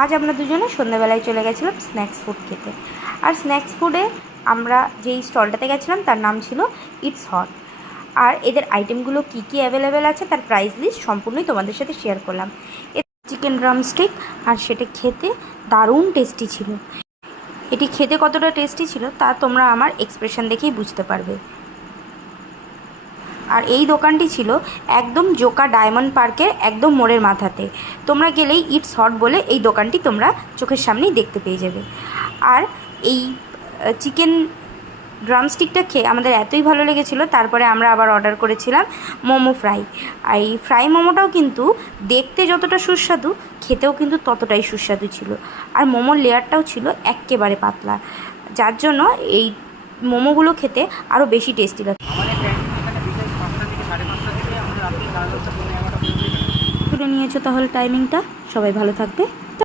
আজ আমরা দুজনে সন্ধ্যাবেলায় চলে গেছিলাম স্ন্যাক্স ফুড খেতে। আর স্ন্যাক্স ফুডে আমরা যেই স্টলটাতে গেছিলাম তার নাম ছিল ইটস হট। আর এদের আইটেমগুলো কী কী অ্যাভেলেবেল আছে তার প্রাইস লিস্ট সম্পূর্ণই তোমাদের সাথে শেয়ার করলাম। চিকেন ড্রামস্টিক, আর সেটা খেতে দারুণ টেস্টি ছিল। এটি খেতে কতটা টেস্টি ছিল তা তোমরা আমার এক্সপ্রেশন দেখেই বুঝতে পারবে। আর এই দোকানটি ছিল একদম জোকা ডায়মন্ড পার্কের একদম মোড়ের মাথাতে। তোমরা গেলেই ইটস হট বলে এই দোকানটি তোমরা চোখের সামনেই দেখতে পেয়ে যাবে। আর এই চিকেন ড্রামস্টিকটা খেয়ে আমাদের এতই ভালো লেগেছিল, তারপরে আমরা আবার অর্ডার করেছিলাম মোমো ফ্রাই। আর এই ফ্রাই মোমোটাও কিন্তু দেখতে যতটা সুস্বাদু, খেতেও কিন্তু ততটাই সুস্বাদু ছিল। আর মোমোর লেয়ারটাও ছিল এক্কেবারে পাতলা, যার জন্য এই মোমোগুলো খেতে আরও বেশি টেস্টি লাগে। তুলে নিয়েছো তাহলে টাইমিংটা। সবাই ভালো থাকবে।